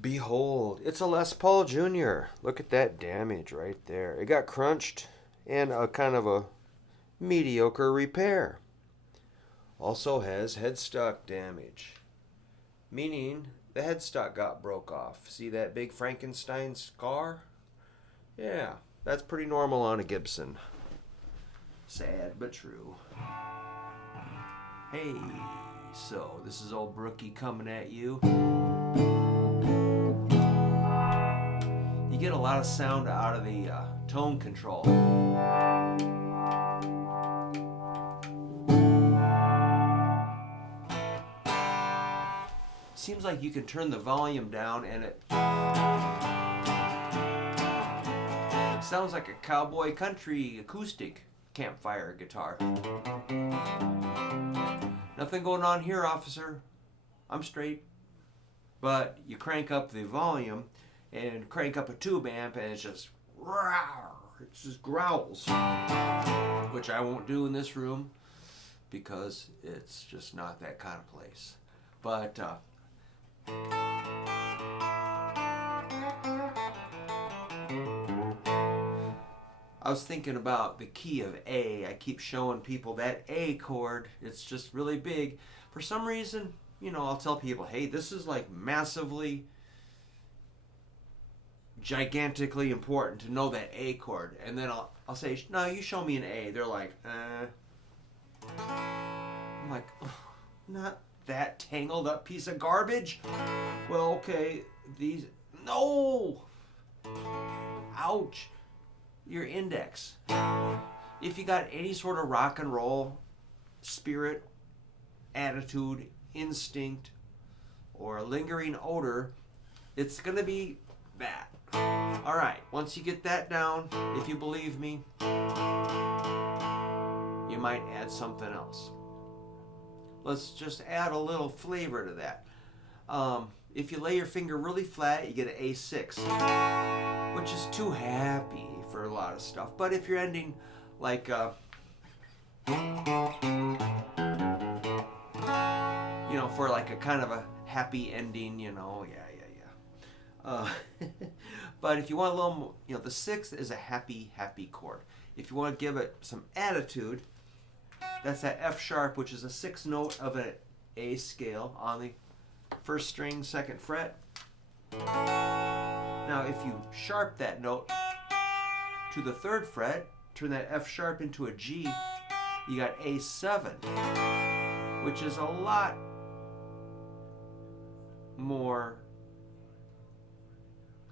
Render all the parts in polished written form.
Behold, it's a Les Paul Jr. Look at that damage right there. It got crunched and a kind of a mediocre repair. Also has headstock damage, meaning the headstock got broke off. See that big Frankenstein scar? Yeah, that's pretty normal on a Gibson. Sad but true. Hey, so this is old Brookie coming at you. You get a lot of sound out of the tone control. Seems like you can turn the volume down and it sounds like a cowboy country acoustic campfire guitar. Nothing going on here, officer. I'm straight. But you crank up the volume and crank up a tube amp and it's just growls, which I won't do in this room because it's just not that kind of place. But I was thinking about the key of A. I keep showing people that A chord. It's just really big. For some reason, I'll tell people, hey, this is like massively, gigantically important to know that A chord. And then I'll say, no, you show me an A. They're like, I'm like, oh, not that tangled up piece of garbage. Well, okay, no! Ouch! Your index. If you got any sort of rock and roll spirit, attitude, instinct, or a lingering odor, it's gonna be that. Alright, once you get that down, if you believe me, you might add something else. Let's just add a little flavor to that. If you lay your finger really flat, you get an A6, which is too happy for a lot of stuff. But if you're ending like for like a kind of a happy ending, yeah. But if you want a little more, the sixth is a happy chord. If you want to give it some attitude, that's that F sharp, which is a sixth note of an A scale on the first string, second fret. Now, if you sharp that note to the third fret, turn that F sharp into a G, you got A7, which is a lot more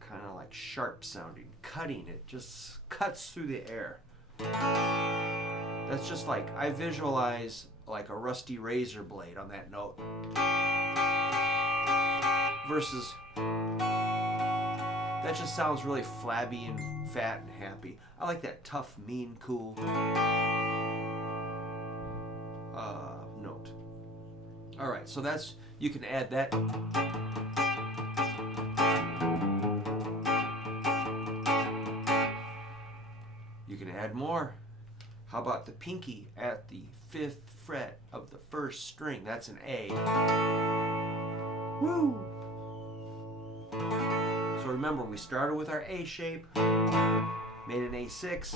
kind of like sharp sounding, cutting. It just cuts through the air. That's just like, I visualize like a rusty razor blade on that note versus that just sounds really flabby and fat and happy. I like that tough, mean, cool note. Alright, so that's, you can add that. You can add more. How about the pinky at the 5th fret of the first string? That's an A. Woo! So remember, we started with our A shape, made an A6,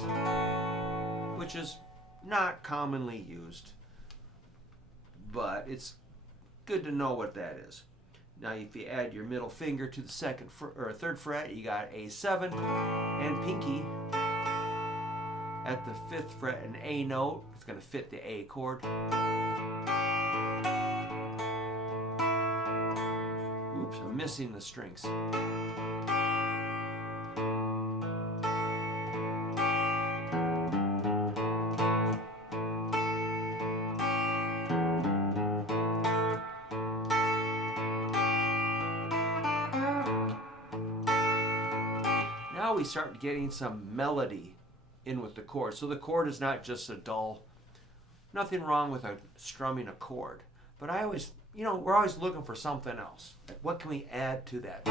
which is not commonly used, but it's good to know what that is. Now, if you add your middle finger to the third fret, you got A7, and pinky at the 5th fret, an A note. It's going to fit the A chord. Oops, I'm missing the strings. Now we start getting some melody in with the chord. So the chord is not just a dull, nothing wrong with strumming a chord. But I always, we're always looking for something else. Like, what can we add to that?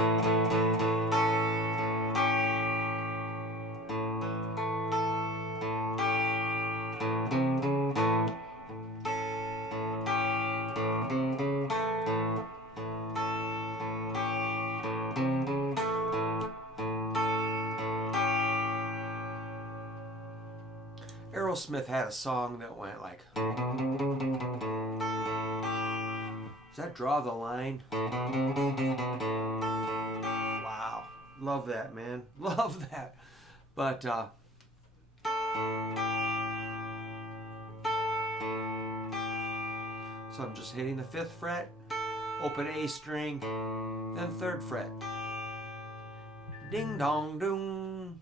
Aerosmith had a song that went like, does that Draw the Line? Wow. Love that, man. Love that. But, so I'm just hitting the 5th fret, open A string, then 3rd fret. Ding dong doom.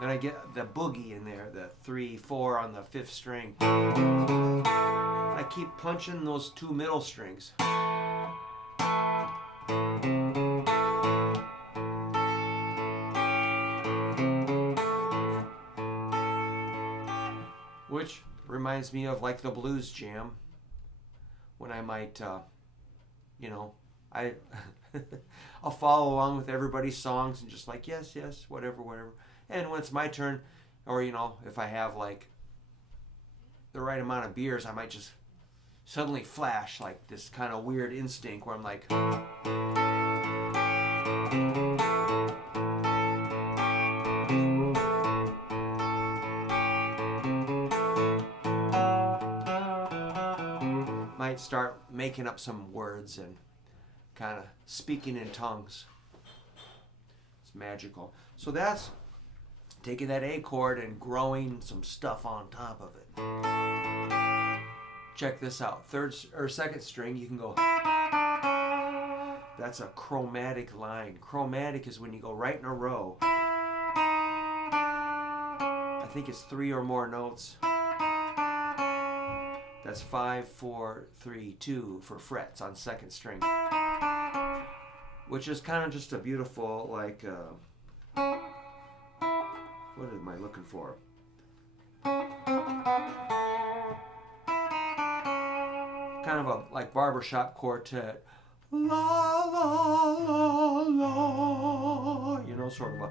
Then I get the boogie in there, the 3, 4 on the 5th string. I keep punching those 2 middle strings. Which reminds me of like the blues jam, when I might, you know, I'll follow along with everybody's songs and just like, yes, yes, whatever, whatever. And when it's my turn, or, you know, if I have like the right amount of beers, I might just suddenly flash like this kind of weird instinct where I'm like, might start making up some words and kind of speaking in tongues. It's magical. So that's taking that A chord and growing some stuff on top of it. Check this out. 3rd or 2nd string, you can go. That's a chromatic line. Chromatic is when you go right in a row. I think it's 3 or more notes. That's 5, 4, 3, 2 for frets on 2nd string. Which is kind of just a beautiful, like, what am I looking for? Kind of a like barbershop quartet. La la la la. You know, sort of a.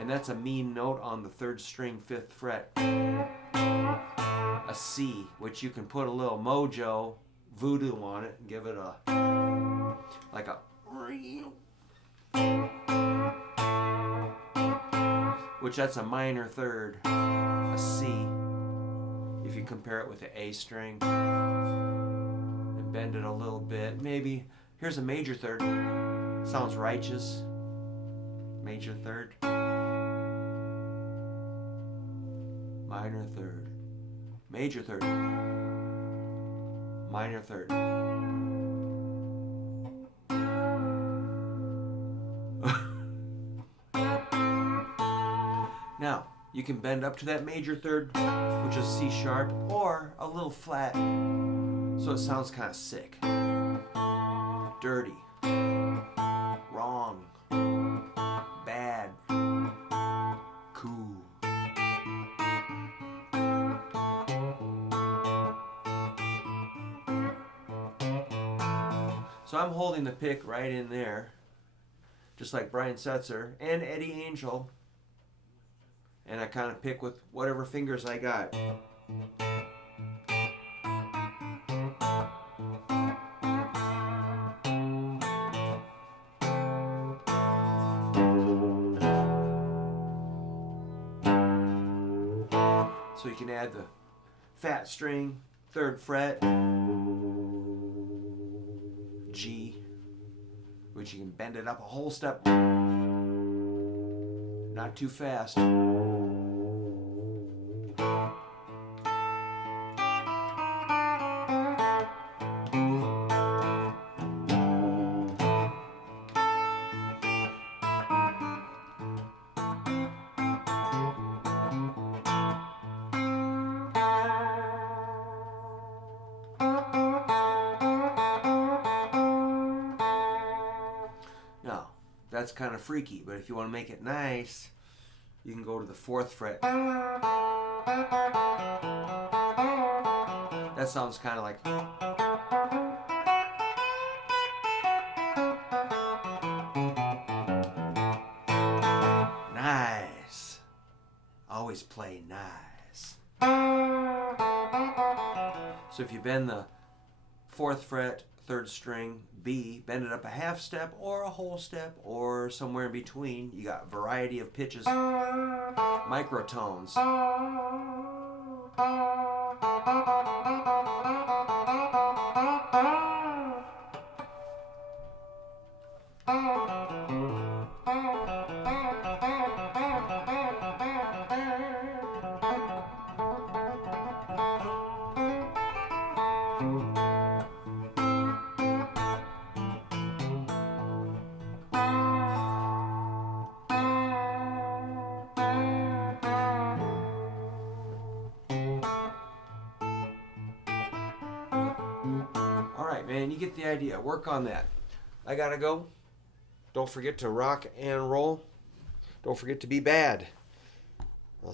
And that's a mean note on the 3rd string, 5th fret. A C, which you can put a little mojo, voodoo on it and give it a, like a, which that's a minor 3rd, a C, if you compare it with the A string, and bend it a little bit. Maybe, here's a major 3rd, sounds righteous, major 3rd, minor 3rd, major 3rd, minor 3rd. Now, you can bend up to that major 3rd, which is C sharp, or a little flat, so it sounds kind of sick. Dirty, wrong, bad, cool. So I'm holding the pick right in there, just like Brian Setzer and Eddie Angel, and I kind of pick with whatever fingers I got. So you can add the fat string, 3rd fret, G, which you can bend it up a whole step, not too fast. Now, that's kind of freaky, but if you want to make it nice, you can go to the 4th fret. That sounds kind of like. Nice. Always play nice. So if you bend the 4th fret, 3rd string, B, bend it up a half step or a whole step or somewhere in between. You got variety of pitches, microtones. Alright, man, you get the idea. Work on that. I gotta go. Don't forget to rock and roll. Don't forget to be bad.